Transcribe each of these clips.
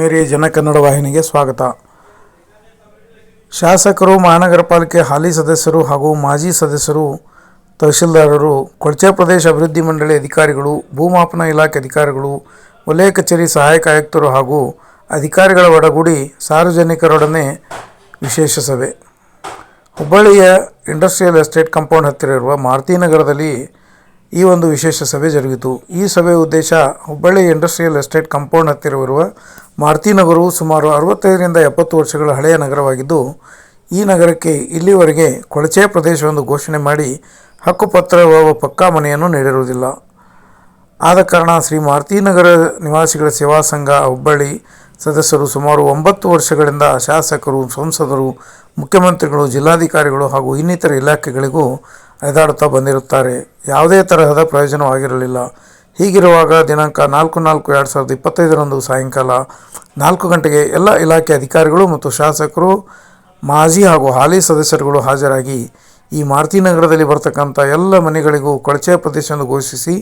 ಮೇರಿ ಜನಕನ್ನಡ ವಾಹಿನಿಗೆ ಸ್ವಾಗತ. ಶಾಸಕರು, ಮಹಾನಗರ ಪಾಲಿಕೆ ಹಾಲಿ ಸದಸ್ಯರು ಹಾಗೂ ಮಾಜಿ ಸದಸ್ಯರು, ತಹಶೀಲ್ದಾರರು ಕೊಳಚೆ ಪ್ರದೇಶ ಅಭಿವೃದ್ಧಿ ಮಂಡಳಿ ಅಧಿಕಾರಿಗಳು, ಭೂಮಾಪನ ಇಲಾಖೆ ಅಧಿಕಾರಿಗಳು, ವಲಯ ಕಚೇರಿ ಸಹಾಯಕ ಆಯುಕ್ತರು ಹಾಗೂ ಅಧಿಕಾರಿಗಳ ಒಡಗೂಡಿ ಸಾರ್ವಜನಿಕರೊಡನೆ ವಿಶೇಷ ಸಭೆ. ಹುಬ್ಬಳ್ಳಿಯ ಇಂಡಸ್ಟ್ರಿಯಲ್ ಎಸ್ಟೇಟ್ ಕಾಂಪೌಂಡ್ ಹತ್ತಿರ ಇರುವ ಮಾರುತಿ ನಗರದಲ್ಲಿ ಈ ಒಂದು ವಿಶೇಷ ಸಭೆ ಜರುಗಿತು. ಈ ಸಭೆಯ ಉದ್ದೇಶ ಹುಬ್ಬಳ್ಳಿ ಇಂಡಸ್ಟ್ರಿಯಲ್ ಎಸ್ಟೇಟ್ ಕಾಂಪೌಂಡ್ ಹತ್ತಿರವಿರುವ ಮಾರುತಿ ನಗರವು ಸುಮಾರು ಅರವತ್ತೈದರಿಂದ ಎಪ್ಪತ್ತು ವರ್ಷಗಳ ಹಳೆಯ ನಗರವಾಗಿದ್ದು, ಈ ನಗರಕ್ಕೆ ಇಲ್ಲಿವರೆಗೆ ಕೊಳಚೆ ಪ್ರದೇಶವೆಂದು ಘೋಷಣೆ ಮಾಡಿ ಹಕ್ಕುಪತ್ರವ ಪಕ್ಕಾ ಮನೆಯನ್ನು ನೀಡಿರುವುದಿಲ್ಲ. ಆದ ಕಾರಣ ಶ್ರೀ ಮಾರುತಿ ನಗರ ನಿವಾಸಿಗಳ ಸೇವಾ ಸಂಘ ಹುಬ್ಬಳ್ಳಿ ಸದಸ್ಯರು ಸುಮಾರು ಒಂಬತ್ತು ವರ್ಷಗಳಿಂದ ಶಾಸಕರು, ಸಂಸದರು, ಮುಖ್ಯಮಂತ್ರಿಗಳು, ಜಿಲ್ಲಾಧಿಕಾರಿಗಳು ಹಾಗೂ ಇನ್ನಿತರ ಇಲಾಖೆಗಳಿಗೂ ಅಲೆದಾಡುತ್ತಾ ಬಂದಿರುತ್ತಾರೆ. ಯಾವುದೇ ತರಹದ ಪ್ರಯೋಜನವಾಗಿರಲಿಲ್ಲ. ಹೀಗಿರುವಾಗ ದಿನಾಂಕ ನಾಲ್ಕು ನಾಲ್ಕು ಎರಡು ಸಾವಿರದ ಇಪ್ಪತ್ತೈದರಂದು ಸಾಯಂಕಾಲ ನಾಲ್ಕು ಗಂಟೆಗೆ ಎಲ್ಲ ಇಲಾಖೆ ಅಧಿಕಾರಿಗಳು ಮತ್ತು ಶಾಸಕರು, ಮಾಜಿ ಹಾಗೂ ಹಾಲಿ ಸದಸ್ಯರುಗಳು ಹಾಜರಾಗಿ ಈ ಮಾರುತಿ ನಗರದಲ್ಲಿ ಬರತಕ್ಕಂಥ ಎಲ್ಲ ಮನೆಗಳಿಗೂ ಕೊಳಚೆ ಪ್ರದೇಶವನ್ನು ಘೋಷಿಸಿ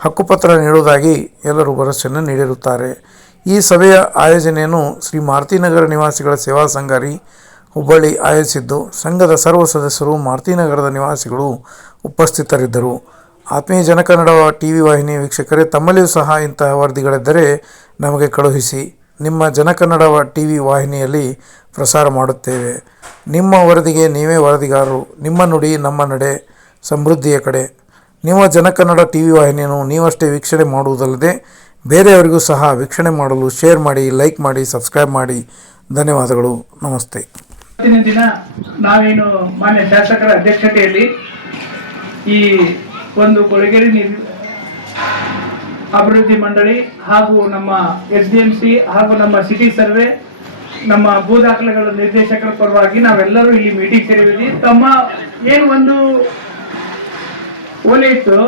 ಹಕ್ಕುಪತ್ರ ನೀಡುವುದಾಗಿ ಎಲ್ಲರೂ ಭರವಸೆಯನ್ನು ನೀಡಿರುತ್ತಾರೆ. ಈ ಸಭೆಯ ಆಯೋಜನೆಯನ್ನು ಶ್ರೀ ಮಾರುತಿ ನಗರ ನಿವಾಸಿಗಳ ಸೇವಾ ಸಂಘಾರಿ ಹುಬ್ಬಳ್ಳಿ ಆಯೋಜಿಸಿದ್ದು ಸಂಘದ ಸರ್ವ ಸದಸ್ಯರು ಮಾರುತಿನಗರದ ನಿವಾಸಿಗಳು ಉಪಸ್ಥಿತರಿದ್ದರು. ಆತ್ಮೀಯ ಜನಕನ್ನಡ ಟಿ ವಿ ವಾಹಿನಿ ವೀಕ್ಷಕರೇ, ತಮ್ಮಲ್ಲಿಯೂ ಸಹ ಇಂತಹ ವರದಿಗಳಿದ್ದರೆ ನಮಗೆ ಕಳುಹಿಸಿ ನಿಮ್ಮ ಜನಕನ್ನಡ ಟಿ ವಿ ವಾಹಿನಿಯಲ್ಲಿ ಪ್ರಸಾರ ಮಾಡುತ್ತೇವೆ. ನಿಮ್ಮ ವರದಿಗೆ ನೀವೇ ವರದಿಗಾರರು, ನಿಮ್ಮ ನುಡಿ, ನಮ್ಮ ನಡೆ, ಸಮೃದ್ಧಿಯ ಕಡೆ. ನಿಮ್ಮ ಜನಕನ್ನಡ ಟಿ ವಿ ವಾಹಿನಿಯನ್ನು ನೀವಷ್ಟೇ ವೀಕ್ಷಣೆ ಮಾಡುವುದಲ್ಲದೆ ಬೇರೆಯವರಿಗೂ ಸಹ ವೀಕ್ಷಣೆ ಮಾಡಲು ಶೇರ್ ಮಾಡಿ, ಲೈಕ್ ಮಾಡಿ, ಸಬ್ಸ್ಕ್ರೈಬ್ ಮಾಡಿ. ಧನ್ಯವಾದಗಳು. ನಮಸ್ತೆ. ಇವತ್ತಿನ ದಿನ ನಾವೇನು ಮಾನ್ಯ ಶಾಸಕರ ಅಧ್ಯಕ್ಷತೆಯಲ್ಲಿ ಈ ಒಂದು ಕೊಳಗೇರಿ ನಿರ್ ಅಭಿವೃದ್ಧಿ ಮಂಡಳಿ ಹಾಗೂ ನಮ್ಮ ಎಸ್ ಡಿ ಎಂ ಸಿ ಹಾಗೂ ನಮ್ಮ ಸಿಟಿ ಸರ್ವೆ, ನಮ್ಮ ಭೂ ದಾಖಲೆಗಳ ನಿರ್ದೇಶಕರ ಪರವಾಗಿ ನಾವೆಲ್ಲರೂ ಇಲ್ಲಿ ಮೀಟಿಂಗ್ ಸೇರಿದ್ವಿ. ತಮ್ಮ ಏನು ಒಂದು ಓಲೆ ಇತ್ತು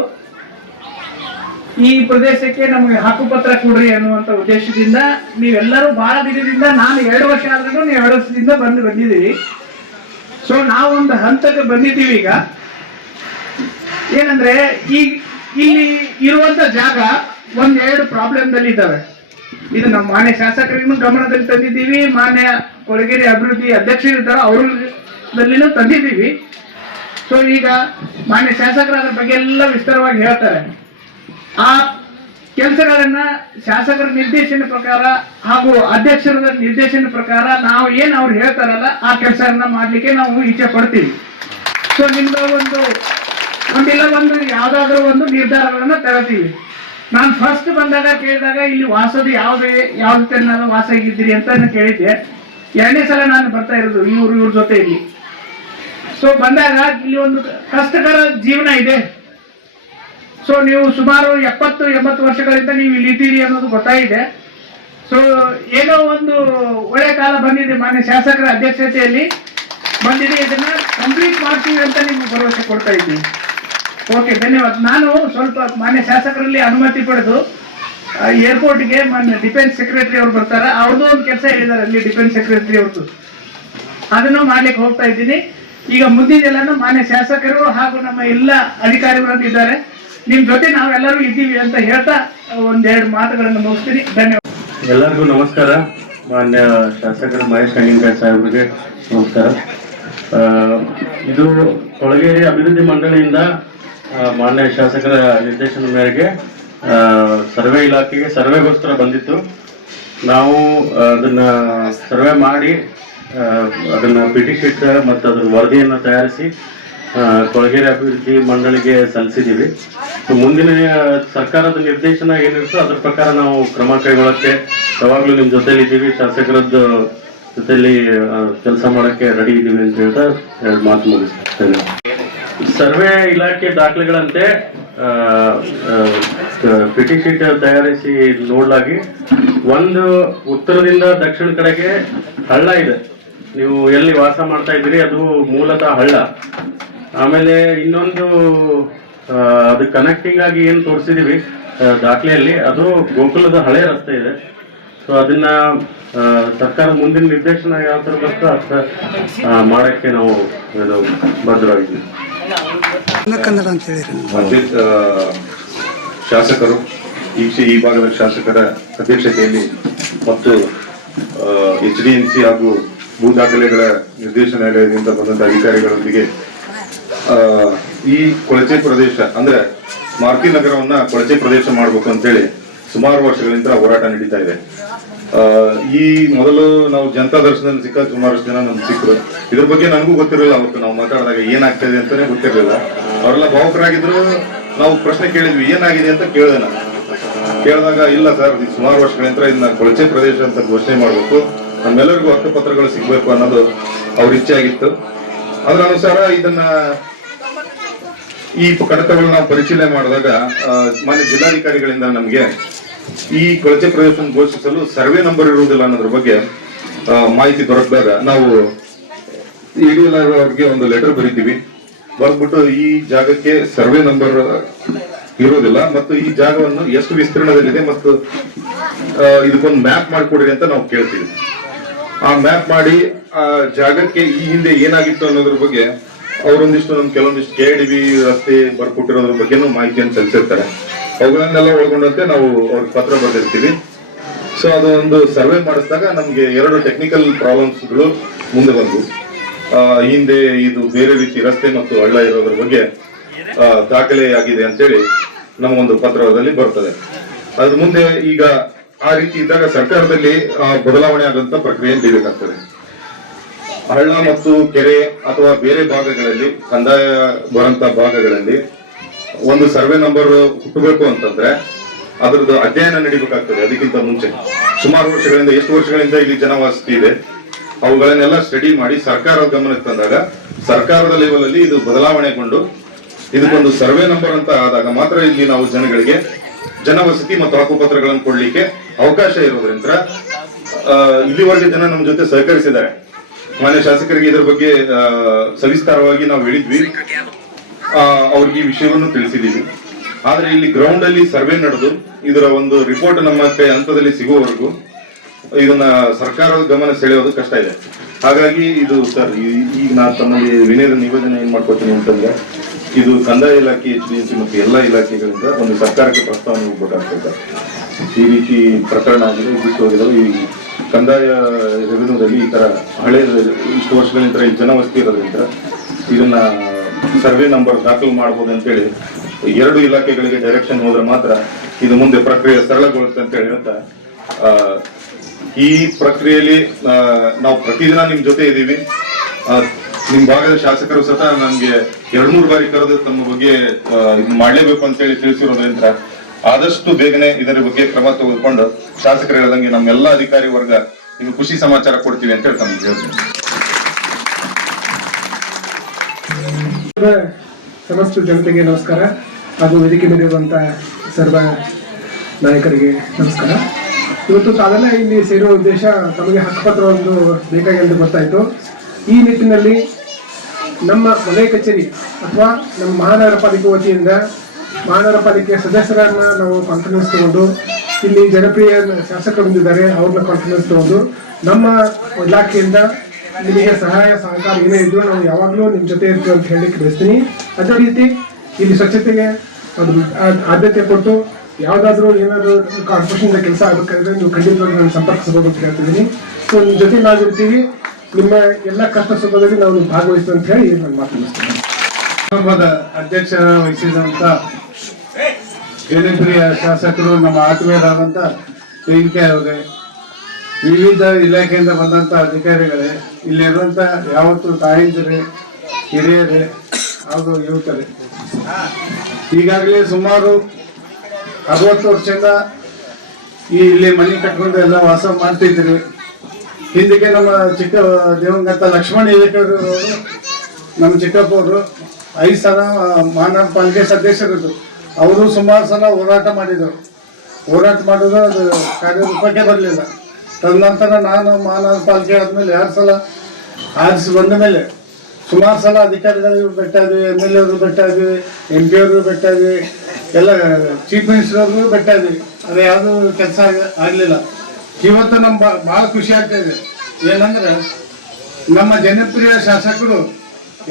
ಈ ಪ್ರದೇಶಕ್ಕೆ ನಮಗೆ ಹಕ್ಕುಪತ್ರ ಕೊಡ್ರಿ ಅನ್ನುವಂತ ಉದ್ದೇಶದಿಂದ ನೀವೆಲ್ಲರೂ ಬಹಳ ದಿನದಿಂದ ನಾನು ಎರಡು ವರ್ಷ ಆದ್ರೂ ನೀವು ಎರಡು ವರ್ಷದಿಂದ ಬಂದು ಬಂದಿದ್ದೀವಿ ಸೊ ನಾವೊಂದು ಹಂತಕ್ಕೆ ಬಂದಿದ್ದೀವಿ ಈಗ. ಏನಂದ್ರೆ, ಈ ಇಲ್ಲಿ ಇರುವಂತ ಜಾಗ ಒಂದೆರಡು ಪ್ರಾಬ್ಲಮ್ನಲ್ಲಿ ಇದ್ದಾವೆ. ಇದು ನಮ್ಮ ಮಾನ್ಯ ಶಾಸಕರಿಗೂ ಗಮನದಲ್ಲಿ ತಂದಿದ್ದೀವಿ. ಮಾನ್ಯ ಕೊಳಗೇರಿ ಅಭಿವೃದ್ಧಿ ಇರ್ತಾರ ಅವ್ರದಲ್ಲಿನೂ ತಂದಿದ್ದೀವಿ. ಸೊ ಈಗ ಮಾನ್ಯ ಶಾಸಕರ ಬಗ್ಗೆ ಎಲ್ಲ ವಿಸ್ತಾರವಾಗಿ ಹೇಳ್ತಾರೆ. ಆ ಕೆಲಸಗಳನ್ನ ಶಾಸಕರ ನಿರ್ದೇಶನ ಪ್ರಕಾರ ಹಾಗೂ ಅಧ್ಯಕ್ಷರ ನಿರ್ದೇಶನ ಪ್ರಕಾರ ನಾವು ಏನ್ ಅವ್ರು ಹೇಳ್ತಾರಲ್ಲ ಆ ಕೆಲಸವನ್ನ ಮಾಡ್ಲಿಕ್ಕೆ ನಾವು ಇಚ್ಛೆ ಪಡ್ತೀವಿ ಸೊ ನಿಮ್ದು ಒಂದು, ಒಂದಿಲ್ಲ, ಒಂದು ಯಾವ್ದಾದ್ರು ಒಂದು ನಿರ್ಧಾರಗಳನ್ನ ತಗೋತೀವಿ. ನಾನು ಫಸ್ಟ್ ಬಂದಾಗ ಕೇಳಿದಾಗ ಇಲ್ಲಿ ವಾಸದ ಯಾವ್ದು ಯಾವ್ದು ತೆನ್ನಾದ್ರು ವಾಸ ಆಗಿದ್ದೀರಿ ಅಂತ ಕೇಳಿದ್ದೆ. ಎರಡನೇ ಸಲ ನಾನು ಬರ್ತಾ ಇರೋದು, ಇವ್ರು, ಇವ್ರ ಜೊತೆ ಇಲ್ಲಿ. ಸೊ ಬಂದಾಗ ಇಲ್ಲಿ ಒಂದು ಕಷ್ಟಕರ ಜೀವನ ಇದೆ. ಸೊ ನೀವು ಸುಮಾರು ಎಪ್ಪತ್ತು, ಎಂಬತ್ತು ವರ್ಷಗಳಿಂದ ನೀವು ಇಲ್ಲಿ ಇದ್ದೀರಿ ಅನ್ನೋದು ಗೊತ್ತಾಗಿದೆ. ಸೊ ಏನೋ ಒಂದು ಒಳ್ಳೆ ಕಾಲ ಬಂದಿದೆ ಮಾನ್ಯ ಶಾಸಕರ ಅಧ್ಯಕ್ಷತೆಯಲ್ಲಿ. ಬಂದಿದೆ, ಇದನ್ನ ಕಂಪ್ಲೀಟ್ ಮಾಡ್ತೀವಿ ಅಂತ ನಿಮ್ಗೆ ಭರವಸೆ ಕೊಡ್ತಾ ಇದ್ದೀನಿ. ಓಕೆ ಧನ್ಯವಾದ. ನಾನು ಸ್ವಲ್ಪ ಮಾನ್ಯ ಶಾಸಕರಲ್ಲಿ ಅನುಮತಿ ಪಡೆದು ಏರ್ಪೋರ್ಟ್ಗೆ ಮಾನ್ಯ ಡಿಫೆನ್ಸ್ ಸೆಕ್ರೆಟರಿ ಅವ್ರು ಬರ್ತಾರೆ. ಅವ್ರದ್ದು ಒಂದು ಕೆಲಸ ಹೇಳಿದ್ದಾರೆ, ಅಲ್ಲಿ ಡಿಫೆನ್ಸ್ ಸೆಕ್ರೆಟರಿ ಅವ್ರದ್ದು. ಅದನ್ನು ಮಾಡ್ಲಿಕ್ಕೆ ಹೋಗ್ತಾ ಇದ್ದೀನಿ. ಈಗ ಮುಂದಿನೆಲ್ಲನೂ ಮಾನ್ಯ ಶಾಸಕರು ಹಾಗೂ ನಮ್ಮ ಎಲ್ಲ ಅಧಿಕಾರಿಗಳು ಇದ್ದಾರೆ. ನಿಮ್ ಜೊತೆ ನಾವೆಲ್ಲರೂ ಇದ್ದೀವಿ ಅಂತ ಹೇಳ್ತಾ ಒಂದೆರಡು ಮಾತುಗಳನ್ನು ಮುಗಿಸ್ತೀನಿ. ಧನ್ಯವಾದ. ಎಲ್ಲರಿಗೂ ನಮಸ್ಕಾರ. ಮಾನ್ಯ ಶಾಸಕರು ಮಹೇಶ್ ಕಣ್ಣಿನ್ಕಾಯಿ ಸಾಹೇಬ್ರಿಗೆ ನಮಸ್ಕಾರ. ಇದು ಕೊಳಗೇರಿ ಅಭಿವೃದ್ಧಿ ಮಂಡಳಿಯಿಂದ ಮಾನ್ಯ ಶಾಸಕರ ನಿರ್ದೇಶನದ ಮೇರೆಗೆ ಸರ್ವೆ ಇಲಾಖೆಗೆ ಸರ್ವೆಗೋಸ್ಕರ ಬಂದಿತ್ತು. ನಾವು ಅದನ್ನ ಸರ್ವೆ ಮಾಡಿ ಅದನ್ನ ಶೀಟ್ ಮತ್ತು ಅದ್ರ ವರದಿಯನ್ನು ತಯಾರಿಸಿ ಕೊಳಗೇರಿ ಅಭಿವೃದ್ಧಿ ಮಂಡಳಿಗೆ ಸಲ್ಲಿಸಿದ್ದೀವಿ. ಮುಂದಿನ ಸರ್ಕಾರದ ನಿರ್ದೇಶನ ಏನಿರುತ್ತೋ ಅದ್ರ ಪ್ರಕಾರ ನಾವು ಕ್ರಮ ಕೈಗೊಳ್ಳಕ್ಕೆ ಯಾವಾಗಲೂ ನಿಮ್ಮ ಜೊತೆಲಿ ಇದ್ದೀವಿ ಶಾಸಕರದ್ದು ಜೊತೆಲಿ ಕೆಲಸ ಮಾಡಕ್ಕೆ ರೆಡಿ ಇದ್ದೀವಿ ಅಂತ ಹೇಳ್ತಾ ಎರಡು ಮಾತು ಮುಗಿಸ್ತೇನೆ ಸರ್ವೆ ಇಲಾಖೆ ದಾಖಲೆಗಳಂತೆ ಪಿಟಿ ಶೀಟ್ ತಯಾರಿಸಿ ನೋಡ್ಲಾಗಿ, ಒಂದು ಉತ್ತರದಿಂದ ದಕ್ಷಿಣ ಕಡೆಗೆ ಹಳ್ಳ ಇದೆ. ನೀವು ಎಲ್ಲಿ ವಾಸ ಮಾಡ್ತಾ ಇದ್ದೀರಿ, ಅದು ಮೂಲತಃ ಹಳ್ಳ. ಆಮೇಲೆ ಇನ್ನೊಂದು ಅದು ಕನೆಕ್ಟಿಂಗ್ ಆಗಿ ಏನು ತೋರಿಸಿದೀವಿ ದಾಖಲೆಯಲ್ಲಿ ಅದು ಗೋಕುಲದ ಹಳೆ ರಸ್ತೆ ಇದೆ. ಸೊ ಅದನ್ನ ಸರ್ಕಾರ ಮುಂದಿನ ನಿರ್ದೇಶನ ಯಾವ ಥರ ಬರ್ತೋ ಮಾಡಕ್ಕೆ ನಾವು ಇದು ಬದ್ಧರಾಗಿದ್ದೀವಿ ಕನ್ನಡ ಅಂತ ಹೇಳಿರಿ ಶಾಸಕರು ಈ ಈ ಭಾಗದ ಶಾಸಕರ ಅಧ್ಯಕ್ಷತೆಯಲ್ಲಿ ಮತ್ತು ಎಚ್ ಡಿ ಎನ್ ಸಿ ಹಾಗೂ ಭೂ ದಾಖಲೆಗಳ ನಿರ್ದೇಶನಾಲಯದಿಂದ ಬಂದಂತ ಅಧಿಕಾರಿಗಳೊಂದಿಗೆ ಈ ಕೊಳಚೆ ಪ್ರದೇಶ, ಅಂದ್ರೆ ಮಾರ್ತಿ ನಗರವನ್ನ ಕೊಳಚೆ ಪ್ರದೇಶ ಮಾಡಬೇಕು ಅಂತೇಳಿ ಸುಮಾರು ವರ್ಷಗಳಿಂದ ಹೋರಾಟ ನಡೀತಾ ಇದೆ. ಈ ಮೊದಲು ನಾವು ಜನತಾ ದರ್ಶನದಲ್ಲಿ ಸಿಕ್ಕ ಸುಮಾರಷ್ಟು ಜನ ನಮ್ಗೆ ಸಿಕ್ಕರು ಇದ್ರ ಬಗ್ಗೆ ನನಗೂ ಗೊತ್ತಿರಲಿಲ್ಲ ಅವತ್ತು ನಾವು ಮಾತಾಡಿದಾಗ ಏನಾಗ್ತಾ ಇದೆ ಅಂತಾನೆ ಗೊತ್ತಿರಲಿಲ್ಲ. ಅವರೆಲ್ಲ ಭಾವುಕರಾಗಿದ್ರು, ನಾವು ಪ್ರಶ್ನೆ ಕೇಳಿದ್ವಿ, ಏನಾಗಿದೆ ಅಂತ ಕೇಳಿದೆ ನಾನು ಕೇಳಿದಾಗ, ಇಲ್ಲ ಸರ್ ಸುಮಾರು ವರ್ಷಗಳಿಂದ ಇದನ್ನ ಕೊಳಚೆ ಪ್ರದೇಶ ಅಂತ ಘೋಷಣೆ ಮಾಡಬೇಕು. ನಮ್ಮೆಲ್ಲರಿಗೂ ಹಕ್ಕುಪತ್ರಗಳು ಸಿಗ್ಬೇಕು ಅನ್ನೋದು ಅವ್ರ ಇಚ್ಛೆ ಆಗಿತ್ತು ಅದ್ರ ಅನುಸಾರ ಇದನ್ನ ಈ ಕಡತಗಳನ್ನ ನಾವು ಪರಿಶೀಲನೆ ಮಾಡಿದಾಗ ಮಾನ್ಯ ಜಿಲ್ಲಾಧಿಕಾರಿಗಳಿಂದ ನಮಗೆ ಈ ಕೊಳಚೆ ಪ್ರದೇಶವನ್ನು ಘೋಷಿಸಲು ಸರ್ವೆ ನಂಬರ್ ಇರುವುದಿಲ್ಲ ಅನ್ನೋದ್ರ ಬಗ್ಗೆ ಮಾಹಿತಿ ದೊರಕಿದಾಗ ನಾವು ಅವ್ರಿಗೆ ಒಂದು ಲೆಟರ್ ಬರೀತೀವಿ. ಬರ್ದ್ಬಿಟ್ಟು ಈ ಜಾಗಕ್ಕೆ ಸರ್ವೆ ನಂಬರ್ ಇರೋದಿಲ್ಲ ಮತ್ತು ಈ ಜಾಗವನ್ನು ಎಷ್ಟು ವಿಸ್ತೀರ್ಣದಲ್ಲಿದೆ ಮತ್ತು ಇದಕ್ಕೊಂದು ಮ್ಯಾಪ್ ಮಾಡಿಕೊಡ್ರಿ ಅಂತ ನಾವು ಕೇಳ್ತೀವಿ. ಆ ಮ್ಯಾಪ್ ಮಾಡಿ, ಆ ಜಾಗಕ್ಕೆ ಈ ಹಿಂದೆ ಏನಾಗಿತ್ತು ಅನ್ನೋದ್ರ ಬಗ್ಗೆ ಅವರೊಂದಿಷ್ಟು ನಮ್ ಕೆಲವೊಂದಿಷ್ಟು ಕೆ ಡಿ ಬಿ ರಸ್ತೆ ಬರ್ಕೊಟ್ಟಿರೋದ್ರ ಬಗ್ಗೆನೂ ಮಾಹಿತಿಯನ್ನು ಸಲ್ಲಿಸಿರ್ತಾರೆ. ಅವುಗಳನ್ನೆಲ್ಲ ಒಳಗೊಂಡಂತೆ ನಾವು ಅವ್ರ ಪತ್ರ ಬರೆದಿರ್ತೀವಿ. ಸೊ ಅದು ಒಂದು ಸರ್ವೆ ಮಾಡಿಸಿದಾಗ ನಮಗೆ ಎರಡು ಟೆಕ್ನಿಕಲ್ ಪ್ರಾಬ್ಲಮ್ಸ್ಗಳು ಮುಂದೆ ಬಂದವು. ಹಿಂದೆ ಇದು ಬೇರೆ ರೀತಿ ರಸ್ತೆ ಮತ್ತು ಹಳ್ಳ ಇರೋದ್ರ ಬಗ್ಗೆ ದಾಖಲೆ ಆಗಿದೆ ಅಂತೇಳಿ ನಮಗೊಂದು ಪತ್ರದಲ್ಲಿ ಬರ್ತದೆ. ಅದ್ರ ಮುಂದೆ ಈಗ ಆ ರೀತಿ ಇದ್ದಾಗ ಸರ್ಕಾರದಲ್ಲಿ ಬದಲಾವಣೆ ಆಗುವಂತ ಪ್ರಕ್ರಿಯೆ ನಡೀಬೇಕಾಗ್ತದೆ ಹಳ್ಳ ಮತ್ತು ಕೆರೆ ಅಥವಾ ಬೇರೆ ಭಾಗಗಳಲ್ಲಿ, ಕಂದಾಯ ಬರಂತ ಭಾಗಗಳಲ್ಲಿ ಒಂದು ಸರ್ವೆ ನಂಬರ್ ಹುಟ್ಟಬೇಕು ಅಂತಂದ್ರೆ ಅದರದ್ದು ಅಧ್ಯಯನ ನಡಿಬೇಕಾಗ್ತದೆ ಅದಕ್ಕಿಂತ ಮುಂಚೆ. ಸುಮಾರು ವರ್ಷಗಳಿಂದ, ಎಷ್ಟು ವರ್ಷಗಳಿಂದ ಇಲ್ಲಿ ಜನವಸತಿ ಇದೆ, ಅವುಗಳನ್ನೆಲ್ಲ ಸ್ಟಡಿ ಮಾಡಿ ಸರ್ಕಾರದ ಗಮನಕ್ಕೆ ತಂದಾಗ, ಸರ್ಕಾರದ ಲೆವೆಲ್ ಅಲ್ಲಿ ಇದು ಬದಲಾವಣೆಗೊಂಡು ಇದಕ್ಕೊಂದು ಸರ್ವೆ ನಂಬರ್ ಅಂತ ಆದಾಗ ಮಾತ್ರ ಇಲ್ಲಿ ನಾವು ಜನಗಳಿಗೆ ಜನವಸತಿ ಮತ್ತು ಹಕ್ಕುಪತ್ರಗಳನ್ನು ಕೊಡ್ಲಿಕ್ಕೆ ಅವಕಾಶ ಇರೋದ್ರಿಂದ ಇಲ್ಲಿವರೆಗೆ ಜನ ನಮ್ಮ ಜೊತೆ ಸಹಕರಿಸಿದ್ದಾರೆ. ಮಾನ್ಯ ಶಾಸಕರಿಗೆ ಇದರ ಬಗ್ಗೆ ಸವಿಸ್ತಾರವಾಗಿ ನಾವು ಹೇಳಿದ್ವಿ. ಅವ್ರಿಗೆ ಈ ವಿಷಯವನ್ನು ತಿಳಿಸಿದೀವಿ ಆದರೆ ಇಲ್ಲಿ ಗ್ರೌಂಡ್ ಅಲ್ಲಿ ಸರ್ವೆ ನಡೆದು, ಇದರ ಒಂದು ರಿಪೋರ್ಟ್ ನಮ್ಮ ಹಂತದಲ್ಲಿ ಸಿಗುವವರೆಗೂ ಇದನ್ನ ಸರ್ಕಾರದ ಗಮನ ಸೆಳೆಯೋದು ಕಷ್ಟ ಇದೆ. ಹಾಗಾಗಿ ಇದು ಸರ್ ಈಗ ನಾನು ತಮ್ಮಲ್ಲಿ ವಿನಯದ ನಿವೇದನೆ ಏನ್ ಮಾಡ್ಕೊತೀನಿ ಅಂತಂದ್ರೆ, ಇದು ಕಂದಾಯ ಇಲಾಖೆ ಎಚ್ ಡಿ ಎಂ ಸಿ ಮತ್ತು ಎಲ್ಲ ಇಲಾಖೆಗಳಿಂದ ಒಂದು ಸರ್ಕಾರಕ್ಕೆ ಪ್ರಸ್ತಾವನೆ ಹೋಗ್ಬೇಕಾಗ್ತದೆ. ಈ ರೀತಿ ಪ್ರಕರಣ ಆಗಿದೆ, ಬಿಟ್ಟು ಈ ಕಂದಾಯ ರೆವಿನ್ಯೂದಲ್ಲಿ ಈ ಥರ ಹಳೆ ಇಷ್ಟು ವರ್ಷಗಳಿಂದ ಈ ಜನವಸತಿ ಇರೋದ್ರಿಂದ ಇದನ್ನ ಸರ್ವೆ ನಂಬರ್ ದಾಖಲು ಮಾಡ್ಬೋದು ಅಂತೇಳಿ ಎರಡು ಇಲಾಖೆಗಳಿಗೆ ಡೈರೆಕ್ಷನ್ ಹೋದ್ರೆ ಮಾತ್ರ ಇದು ಮುಂದೆ ಪ್ರಕ್ರಿಯೆ ಸರಳಗೊಳ್ಳುತ್ತೆ ಅಂತ ಹೇಳಿ ಹೇಳ್ತಾ ಈ ಪ್ರಕ್ರಿಯೆಯಲ್ಲಿ ನಾವು ಪ್ರತಿದಿನ ನಿಮ್ಮ ಜೊತೆ ಇದ್ದೀವಿ. ನಿಮ್ಮ ನಿಮ್ ಭಾಗದ ಶಾಸಕರು ಸತ ನಮ್ಗೆ ಎರಡು ಮೂರು ಬಾರಿ ಕರೆದು ತಮ್ಮ ಬಗ್ಗೆ ಇದು ಮಾಡಲೇಬೇಕು ಅಂತೇಳಿ ತಿಳಿಸಿರೋದ್ರಿಂದ ಆದಷ್ಟು ಬೇಗನೆ ಇದರ ಬಗ್ಗೆ ಕ್ರಮ ತೆಗೆದುಕೊಂಡು ಶಾಸಕರು ಹೇಳಿದಂಗೆ ನಮ್ಮೆಲ್ಲ ಅಧಿಕಾರಿ ವರ್ಗ ನಿಮ್ಗೆ ಖುಷಿ ಸಮಾಚಾರ ಕೊಡ್ತೀವಿ ಅಂತ ಹೇಳಿ ತಮ್ಗೆ ಹೇಳ್ತೀನಿ ಸಮಸ್ತ ಜನತೆಗೆ ನಮಸ್ಕಾರ. ಹಾಗೂ ವೇದಿಕೆ ಮೇಲಿರುವಂತ ಸರ್ವ ನಾಯಕರಿಗೆ ನಮಸ್ಕಾರ. ಇವತ್ತು ತಾವೆಲ್ಲ ಇಲ್ಲಿ ಸೇರುವ ಉದ್ದೇಶ ತಮಗೆ ಹಕ್ಕುಪತ್ರ ಒಂದು ಬೇಕಾಗಿ ಗೊತ್ತಾಯಿತು ಈ ನಿಟ್ಟಿನಲ್ಲಿ ನಮ್ಮ ವಲಯ ಕಚೇರಿ ಅಥವಾ ನಮ್ಮ ಮಹಾನಗರ ಪಾಲಿಕೆ ವತಿಯಿಂದ ಮಹಾನಗರ ಪಾಲಿಕೆ ಸದಸ್ಯರನ್ನ ನಾವು ಕಾನ್ಫಿಡೆನ್ಸ್ ತಗೊಂಡು, ಇಲ್ಲಿ ಜನಪ್ರಿಯ ಶಾಸಕರು ಬಂದಿದ್ದಾರೆ, ಅವ್ರನ್ನ ಕಾನ್ಫಿಡೆನ್ಸ್ ತಗೊಂಡು, ನಮ್ಮ ಇಲಾಖೆಯಿಂದ ನಿಮಗೆ ಸಹಾಯ, ಸಹಕಾರ ಏನೇ ಇದ್ರು ನಾವು ಯಾವಾಗಲೂ ನಿಮ್ಮ ಜೊತೆ ಇರ್ತೀವಿ ಅಂತ ಹೇಳಿ ಬಯಸ್ತೀನಿ ಅದೇ ರೀತಿ ಇಲ್ಲಿ ಸ್ವಚ್ಛತೆಗೆ ಅದು ಆದ್ಯತೆ ಕೊಟ್ಟು ಯಾವುದಾದ್ರೂ ಏನಾದರೂ ಕಾರ್ಪೊರೇಷನ್ ಕೆಲಸ ಆಗಬೇಕಾದ್ರೆ ನೀವು ಖಂಡಿತವಾಗಿ ನಾನು ಸಂಪರ್ಕಿಸಬಹುದು ಅಂತ ಹೇಳ್ತಿದ್ದೀನಿ. ಸೊ ನಿಮ್ಮ ಜೊತೆ ನಾವಿರ್ತೀವಿ. ನಿಮ್ಮ ಎಲ್ಲ ಕಷ್ಟ ಸುಖದಲ್ಲಿ ನಾವು ಭಾಗವಹಿಸ್ತೀವಿ ಅಂತ ಹೇಳಿ ನಾನು ಮಾತು ಮುಗಿಸ್ತೀನಿ ಕುಟುಂಬದ ಅಧ್ಯಕ್ಷ ವಹಿಸಿದಂತ ಜನಪ್ರಿಯ ಶಾಸಕರು? ನಮ್ಮ ಆತ್ಮೀಯರಾದಂತ ವೆಂಕಯ್ಯ ಅವರೇ, ವಿವಿಧ ಇಲಾಖೆಯಿಂದ ಬಂದಂತ ಅಧಿಕಾರಿಗಳೇ ಇಲ್ಲಿರುವಂತ ಯಾವತ್ತು ತಾಯಂದಿರೇ, ಹಿರಿಯರೇ, ಹಾಗೂ ಯುವಕರೇ. ಈಗಾಗಲೇ ಸುಮಾರು ಅರವತ್ತು ವರ್ಷದಿಂದ ಈ ಇಲ್ಲಿ ಮನೆ ಕಟ್ಕೊಂಡು ಎಲ್ಲ ವಾಸ ಮಾಡ್ತಿದ್ರಿ ಹಿಂದಕ್ಕೆ ನಮ್ಮ ಚಿಕ್ಕ ದೇವಂಗತ ಲಕ್ಷ್ಮಣ ಹಿರೇಕರ್ ನಮ್ಮ ಚಿಕ್ಕಪ್ಪ ಅವರು, ಐದು ಸಲ ಮಾನವ ಪಾಲಿಕೆ ಸದಸ್ಯರಿದ್ರು ಅವರು ಸುಮಾರು ಸಲ ಹೋರಾಟ ಮಾಡಿದರು. ಹೋರಾಟ ಮಾಡಿದ್ರು ಅದು ಕಾರ್ಯರೂಪಕ್ಕೆ ಬರಲಿಲ್ಲ. ತದನಂತರ ನಾನು ಮಾನವ ಪಾಲಿಕೆ ಆದಮೇಲೆ ಎರಡು ಸಲ ಆರಿಸಿ ಬಂದ ಮೇಲೆ ಸುಮಾರು ಸಲ ಅಧಿಕಾರಿಗಳಿಗೂ ಇದ್ವಿ ಎಂ ಎಲ್ ಎ ಅವರು ಇದ್ವಿ ಎಂ ಪಿ ಅವರು ಇದ್ವಿ ಎಲ್ಲ ಚೀಫ್ ಮಿನಿಸ್ಟರ್ ಅವ್ರಿಗೂ ಭೇಟಿಯಾದ್ವಿ ಅದು ಯಾವುದೂ ಕೆಲಸ ಆಗಲಿಲ್ಲ. ಇವತ್ತು ನಮ್ಮ ಭಾಳ ಖುಷಿ ಆಗ್ತಾ ಇದೆ. ಏನಂದ್ರೆ ನಮ್ಮ ಜನಪ್ರಿಯ ಶಾಸಕರು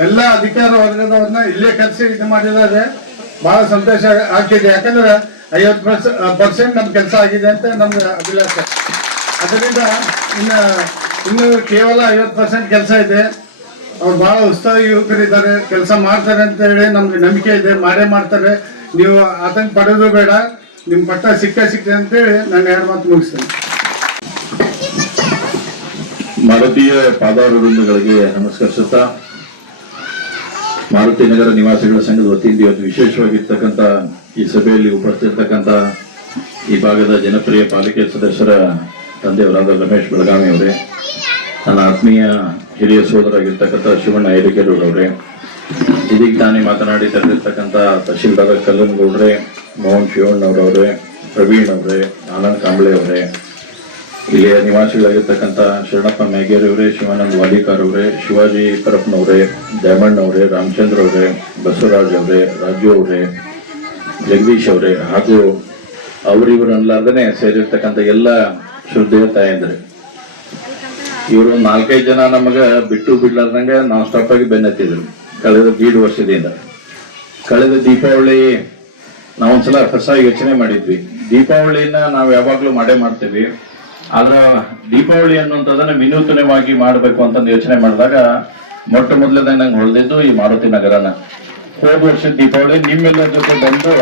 ಎಲ್ಲ ಅಧಿಕಾರ ವರ್ಗದವ್ರನ್ನ ಇಲ್ಲೇ ಕರೆಸಿ ಇದು ಮಾಡಿದ್ದಾರೆ. ಬಹಳ ಸಂತೋಷ ಆಗ್ತಿದೆ. ಯಾಕಂದ್ರೆ ಐವತ್ತು ಪರ್ಸೆಂಟ್ ನಮ್ಮ ಕೆಲಸ ಆಗಿದೆ ಅಂತ ನಮ್ಗೆ ಅಭಿಲಾಷ. ಅದರಿಂದ ಇನ್ನು ಇನ್ನು ಕೇವಲ ಐವತ್ತು ಪರ್ಸೆಂಟ್ ಕೆಲಸ ಇದೆ. ಅವ್ರು ಬಹಳ ಉತ್ಸಾಹಿ ಯುವಕರಿದ್ದಾರೆ. ಕೆಲಸ ಮಾಡ್ತಾರೆ ಅಂತ ಹೇಳಿ ನಮ್ಗೆ ನಂಬಿಕೆ ಇದೆ. ಮಾಡೇ ಮಾಡ್ತಾರೆ. ನೀವು ಆತಂಕ ಪಡೋದು ಬೇಡ. ನಿಮ್ಮ ಪಟ್ಟ ಸಿಕ್ಕ ಸಿಕ್ಕಿದೆ ಅಂತೇಳಿ ನಾನು ಎರಡು ಮಾತು ಮುಗಿಸ್ತೇನೆ. ಭಾರತೀಯ ಪಾದಾರ ಬಿಂದುಗಳಿಗೆ ನಮಸ್ಕರಿಸುತ್ತಾ ಮಾರುತಿ ನಗರ ನಿವಾಸಿಗಳ ಸಂಘದ ವತಿಯಿಂದ ಇವತ್ತು ವಿಶೇಷವಾಗಿರ್ತಕ್ಕಂಥ ಈ ಸಭೆಯಲ್ಲಿ ಉಪಸ್ಥಿತಕ್ಕಂಥ ಈ ಭಾಗದ ಜನಪ್ರಿಯ ಪಾಲಿಕೆ ಸದಸ್ಯರ ತಂದೆಯವರಾದ ರಮೇಶ್ ಬೆಳಗಾವಿ ಅವರೇ, ನನ್ನ ಆತ್ಮೀಯ ಹಿರಿಯ ಸೋದರಾಗಿರ್ತಕ್ಕಂಥ ಶಿವಣ್ಣ ಐರಿಕೆರೂರವರೇ ಇದೀಗ ತಾನೇ ಮಾತನಾಡಿ ತರಲಿರ್ತಕ್ಕಂಥ ತಹಶೀಲ್ದಾರ ಕಲ್ಲನಗೌಡ್ರೆ ಮೋಹನ್ ಶಿವಣ್ಣವರವರೇ ಪ್ರವೀಣ್ ಅವರೇ, ಆನಂದ್ ಕಾಂಬ್ಳೆ ಅವರೇ ಇಲ್ಲಿಯ ನಿವಾಸಿಗಳಾಗಿರ್ತಕ್ಕಂಥ ಶರಣಪ್ಪ ಮೇಗೇರಿ ಅವರೇ, ಶಿವಾನಂದ ವಾಲಿಕಾರ್ ಅವರೇ, ಶಿವಾಜಿ ಪರಪ್ಪನವರೇ ದಯಮಣ್ಣ ಅವರೇ, ರಾಮಚಂದ್ರ ಅವರೇ, ಬಸವರಾಜ್ ಅವರೇ, ರಾಜು ಅವರೇ, ಜಗದೀಶ್ ಅವರೇ ಹಾಗೂ ಅವರಿವರು ಸೇರಿರ್ತಕ್ಕಂಥ ಎಲ್ಲ ಶ್ರದ್ಧೆಯ ತಾಯಂದ್ರೆ. ಇವರು ನಾಲ್ಕೈದು ಜನ ನಮಗೆ ಬಿಟ್ಟು ಬಿಡ್ಲಾರ್ದಂಗೆ ನಾನ್ ಸ್ಟಾಪ್ ಆಗಿ ಬೆನ್ನತ್ತಿದ್ರು ಕಳೆದ ದೀಡ್ ವರ್ಷದಿಂದ. ಕಳೆದ ದೀಪಾವಳಿ ನಾವೊಂದ್ಸಲ ಹೊಸ ಯೋಚನೆ ಮಾಡಿದ್ವಿ. ದೀಪಾವಳಿನ ನಾವು ಯಾವಾಗ್ಲೂ ಮಾಡೇ ಮಾಡ್ತೀವಿ. ಆದ್ರ ದೀಪಾವಳಿ ಅನ್ನುವಂಥದ್ದನ್ನ ವಿನೂತನವಾಗಿ ಮಾಡಬೇಕು ಅಂತ ಯೋಚನೆ ಮಾಡಿದಾಗ ಮೊಟ್ಟ ಮೊದಲನೇ ನಂಗೆ ಹೊಳೆದಿದ್ದು ಈ ಮಾರುತಿ ನಗರನ. ಹೋದ ವರ್ಷದ ದೀಪಾವಳಿ ನಿಮ್ಮೆಲ್ಲರ ಜೊತೆ ಬಂದು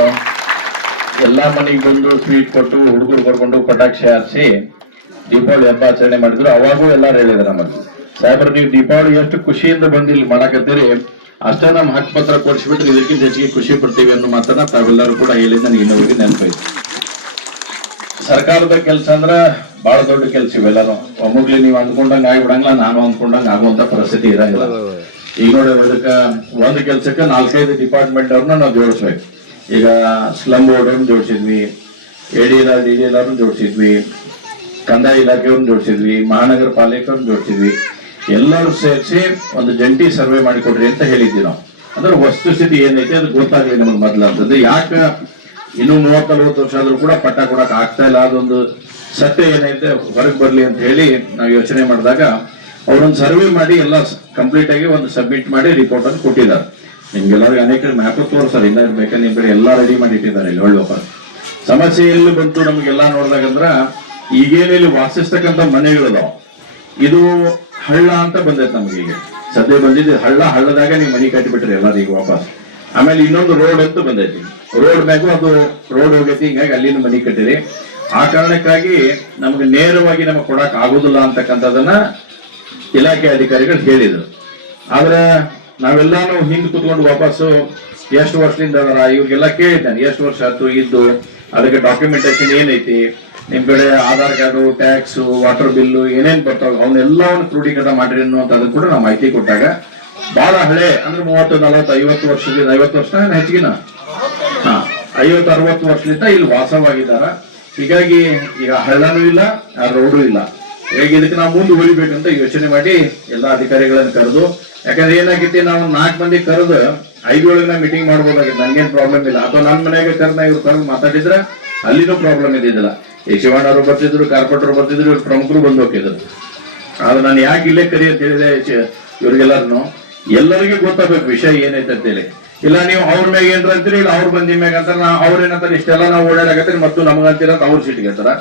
ಎಲ್ಲಾ ಮನೆಗೆ ಬಂದು ಸ್ವೀಟ್ ಕೊಟ್ಟು ಹುಡುಗರು ಕರ್ಕೊಂಡು ಪಟಾಕ್ಷಿ ಹಾರಿಸಿ ದೀಪಾವಳಿ ಹಬ್ಬ ಆಚರಣೆ ಮಾಡಿದ್ರು. ಅವಾಗೂ ಎಲ್ಲಾರು ಹೇಳಿದ್ರು ನಮಗೆ ಸಾಹೇಬ್ರ, ನೀವು ದೀಪಾವಳಿ ಎಷ್ಟು ಖುಷಿಯಿಂದ ಬಂದು ಇಲ್ಲಿ ಮಾಡಕತ್ತೀರಿ? ಅಷ್ಟೇ ನಮ್ಮ ಹಕ್ಕು ಪತ್ರ ಕೊಡಿಸ್ಬಿಟ್ರೆ ಇದಕ್ಕಿಂತ ಹೆಚ್ಚಿಗೆ ಖುಷಿ ಪಡ್ತೀವಿ ಅನ್ನೋ ಮಾತನ್ನ ತಾವೆಲ್ಲರೂ ಕೂಡ ಹೇಳಿ ನನಗೆ ಇನ್ನೊಬ್ಬರಿಗೆ ನೆನಪೈತಿ ಸರ್ಕಾರದ ಕೆಲಸ ಅಂದ್ರ ಬಹಳ ದೊಡ್ಡ ಕೆಲಸ ಇವೆಲ್ಲನು ಒಮ್ಮಗ್ಲಿ ನೀವು ಅಂದ್ಕೊಂಡಂಗ ಆಗ್ಬಿಡಂಗಿಲ್ಲ ನಾನು ಅಂದ್ಕೊಂಡಂಗ ಆಗುವಂತ ಪರಿಸ್ಥಿತಿ ಇರಂಗಿಲ್ಲ. ಈಗ ನೋಡಿ ಅದಕ್ಕೆ ಒಂದು ಕೆಲ್ಸಕ್ಕೆ ನಾಲ್ಕೈದು ಡಿಪಾರ್ಟ್ಮೆಂಟ್ ಅವ್ರನ್ನ ನಾವು ಜೋಡಿಸ್ಬೇಕು. ಈಗ ಸ್ಲಮ್ ಬೋರ್ಡ್ ಜೋಡಿಸಿದ್ವಿ ಎಡಿ ಡಿ ಎಲ್ಲಾರು ಜೋಡಿಸಿದ್ವಿ ಕಂದಾಯ ಇಲಾಖೆಯವ್ರನ್ನ ಜೋಡಿಸಿದ್ವಿ ಮಹಾನಗರ ಪಾಲಿಕೆಯವ್ರನ್ನ ಜೋಡಿಸಿದ್ವಿ. ಎಲ್ಲರೂ ಸೇರಿಸಿ ಒಂದು ಜಂಟಿ ಸರ್ವೆ ಮಾಡಿಕೊಡ್ರಿ ಅಂತ ಹೇಳಿದ್ವಿ ನಾವು. ಅಂದ್ರೆ ವಸ್ತುಸ್ಥಿತಿ ಏನೈತಿ ಅದು ಗೊತ್ತಾಗ್ಲಿ ನಮಗೆ ಮೊದ್ಲು ಅಂತಂದ್ರೆ ಯಾಕೆ ಇನ್ನು ಮೂವತ್ತು ನಲವತ್ತು ವರ್ಷ ಆದ್ರೂ ಕೂಡ ಪಟ್ಟ ಕೊಡಕ್ ಆಗ್ತಾ ಇಲ್ಲ. ಅದೊಂದು ಸತ್ಯ ಏನೈತೆ ಹೊರಗೆ ಬರ್ಲಿ ಅಂತ ಹೇಳಿ ನಾವು ಯೋಚನೆ ಮಾಡಿದಾಗ ಅವರೊಂದು ಸರ್ವೆ ಮಾಡಿ ಎಲ್ಲ ಕಂಪ್ಲೀಟ್ ಆಗಿ ಒಂದು ಸಬ್ಮಿಟ್ ಮಾಡಿ ರಿಪೋರ್ಟ್ ಅನ್ನು ಕೊಟ್ಟಿದ್ದಾರೆ. ನಿಮ್ಗೆಲ್ಲರಿಗೂ ಅನೇಕ ಮ್ಯಾಪ್ ತೋರ್ಸಲ್ಲ ಇನ್ನ ಬೇಕಾದ್ರೆ ನಿಮ್ ಕಡೆ ಎಲ್ಲ ರೆಡಿ ಮಾಡಿ ಇಟ್ಟಿದ್ದಾರೆ ಇಲ್ಲಿ ಒಳ್ಳೆ ಸಮಸ್ಯೆ ಎಲ್ಲಿ ಬಂತು ನಮಗೆಲ್ಲ ನೋಡಿದಾಗಂದ್ರ ಈಗೇನು ಇಲ್ಲಿ ವಾಸಿಸ್ತಕ್ಕಂಥ ಮನೆಗಳಿದಾವ ಇದು ಹಳ್ಳ ಅಂತ ಬಂದೈತೆ ನಮ್ಗೆ ಈಗ. ಸದ್ಯ ಬಂದಿದ್ದು ಹಳ್ಳ ಹಳ್ಳದಾಗ ನೀವು ಮನೆ ಕಟ್ಟಿಬಿಟ್ರಿ ಎಲ್ಲರೂ ಈಗ ವಾಪಸ್. ಆಮೇಲೆ ಇನ್ನೊಂದು ರೋಡ್ ಅಂತ ಬಂದೈತಿ. ರೋಡ್ ಮ್ಯಾಗೂ ಅದು ರೋಡ್ ಹೋಗೈತಿ, ಹಿಂಗಾಗಿ ಅಲ್ಲಿನ ಮನೆ ಕಟ್ಟಿರಿ. ಆ ಕಾರಣಕ್ಕಾಗಿ ನಮ್ಗೆ ನೇರವಾಗಿ ನಮಗೆ ಕೊಡಕ್ ಆಗುದಿಲ್ಲ ಅಂತಕ್ಕಂಥದನ್ನ ಇಲಾಖೆ ಅಧಿಕಾರಿಗಳು ಹೇಳಿದ್ರು. ಆದ್ರೆ ನಾವೆಲ್ಲಾನು ಹಿಂದ್ ಕುತ್ಕೊಂಡು ವಾಪಸ್ಸು ಎಷ್ಟು ವರ್ಷದಿಂದ ಇವರಿಗೆಲ್ಲ ಇವ್ರಿಗೆಲ್ಲ ಕೇಳಿದ್ದಾನೆ. ಎಷ್ಟು ವರ್ಷ ಆಯ್ತು, ಇದ್ದು, ಅದಕ್ಕೆ ಡಾಕ್ಯುಮೆಂಟೇಶನ್ ಏನೈತಿ, ನಿಮ್ ಕಡೆ Aadhaar card, tax water bill ಏನೇನ್ ಬರ್ತಾವ ಅವನ್ನೆಲ್ಲವನ್ನು ಕ್ರೋಢೀಕರಣ ಮಾಡ್ರಿ ಅನ್ನುವಂಥದ್ದು ಕೂಡ ನಾವು ಮಾಹಿತಿ ಕೊಟ್ಟಾಗ ಬಹಳ ಹಳೆ, ಅಂದ್ರೆ ಮೂವತ್ತು, ನಲವತ್ತು, ಐವತ್ತು ವರ್ಷದಿಂದ ಐವತ್ತು ವರ್ಷ ಹೆಚ್ಚಿಗೆನ. ಐವತ್ತು ಅರವತ್ತು ವರ್ಷದಿಂದ ಇಲ್ಲಿ ವಾಸವಾಗಿದ್ದಾರ. ಹೀಗಾಗಿ ಈಗ ಹಳ್ಳನೂ ಇಲ್ಲ, ಆ ರೋಡು ಇಲ್ಲ. ಹೇಗೆ ಇದಕ್ಕೆ ನಾವು ಮುಂದೆ ಹೊಲಿಬೇಕಂತ ಯೋಚನೆ ಮಾಡಿ ಎಲ್ಲ ಅಧಿಕಾರಿಗಳನ್ನು ಕರೆದು, ಯಾಕಂದ್ರೆ ಏನಾಗಿತ್ತು, ನಾವು ನಾಲ್ಕು ಮಂದಿ ಕರೆದು ಐದು ಒಳಗೆ ಮೀಟಿಂಗ್ ಮಾಡ್ಬೋದಾಗಿತ್ತು. ನನಗೇನು ಪ್ರಾಬ್ಲಮ್ ಇಲ್ಲ. ಅಥವಾ ನನ್ನ ಮನೆಯಾಗ ಕರೆದ ಇವ್ರು ಕರೆದು ಮಾತಾಡಿದ್ರೆ ಅಲ್ಲಿನೂ ಪ್ರಾಬ್ಲಮ್ ಇದ್ದಿದ್ದಿಲ್ಲ. ಈ ಶಿವಣ್ಣವರು ಬರ್ತಿದ್ರು, ಕಾರ್ಪೊರೇಟರ್ ಬರ್ತಿದ್ರು, ಇವ್ರು ಪ್ರಮುಖರು ಬಂದು ಹೋಗಿದ್ರು ಆದ್ರೆ ನಾನು ಯಾಕೆ ಇಲ್ಲೇ ಕರಿ ಅಂತ ಹೇಳಿದೆ ಇವ್ರಿಗೆಲ್ಲರನ್ನು ಎಲ್ಲರಿಗೂ ಗೊತ್ತಾಗಬೇಕು ವಿಷಯ ಏನೈತೆ ಅಂತೇಳಿ ಇಲ್ಲ, ನೀವು ಅವ್ರ ಮ್ಯಾಗ ಏನ್ರ ಅಂತೀರಿ, ಇಲ್ಲ ಅವ್ರ ಬಂದಿ ಮ್ಯಾಗ ಅಂತಾರ. ನಾ ಅವ್ರ ಏನಂತಾರೆ, ಇಷ್ಟೆಲ್ಲ ನಾವು ಓಡಾಡಕತ್ತೀರಿ ಮತ್ತು ನಮಗಂತೀರ ಅಂತ ಅವ್ರ ಸಿಟ್ಟಿಗೆ ಅಂತಾರ.